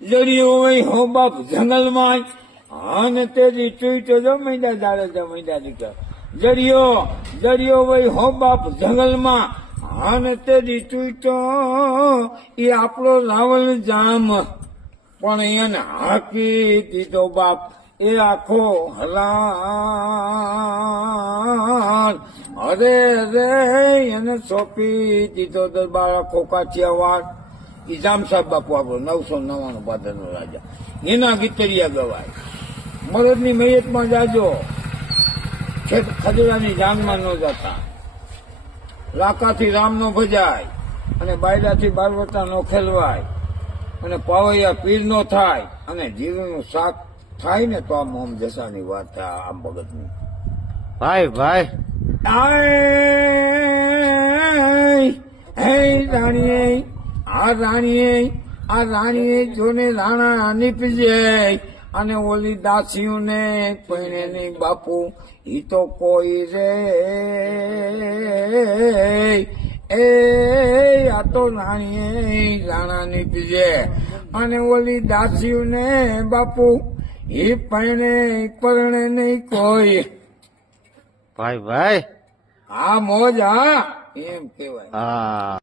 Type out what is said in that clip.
જડિયો હોય હો બાપ જંગલમાં અને તેજી ચૂઈટો જમીડા દાડે જમીડા દીકરા જડિયો હોય હો બાપ જંગલમાં અને તેજી ચૂઈટો એ આપણો રાવલ જામ પણ એને હાકી દીધો બાપ એ આખો હલાલ અરે રે એને સોંપી દીધો દરબાર આખો કાઠિયાવાડ ઈ જામ સાહેબ બાપુ આપણો 999 પાદરનો રાજા એના ગીતરિયા ગવાય મરદની મૈયતમાં જાજો ખજડાની જાનમાં ન જતા લાકાથી રામ નો ભજાય અને બાયડાથી બારવટા નો ખેલવાય અને પાવૈયા પીર નો થાય અને જીરુનું શાક થાય ને તો આ મોહમ જસાની વાત થાય આમ ભગતની ભાઈ ભાઈ રાણીએ જોને રાણા નીપજે અને ઓલી દાસીઓને પૈણે નહીં બાપુ ઈ તો કોઈ રે એ આ તો રાણા નીપજે અને ઓલી દાસીઓને બાપુ ઈ પૈણે પરણે નહીં કોઈ ભાઈ ભાઈ આ મોજ હા એમ કેવાય હા